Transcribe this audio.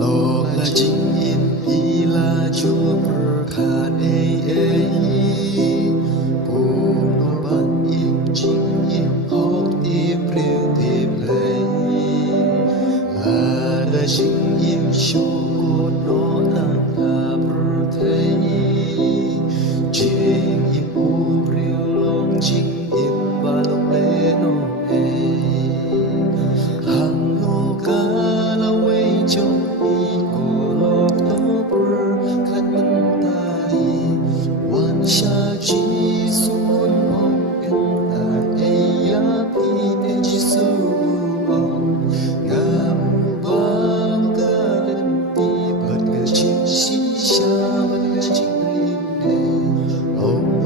Lộc là chính yên ý là chúa bờ khát ê bù nô ban yên chính yên hóc tiếp riêng thêm lấy là chính yên chúa của nó đang là bờ thấy chính yên u riêng lòng chính yên và lòng lẽ nó hàng ngô ca la quay trong ý của lộc nó bờ khát mân tai wan sha chi sun hong en ta e ya pi te chi su bong ngam bang ga len ti bật ga chi si sha bật ga chi linh de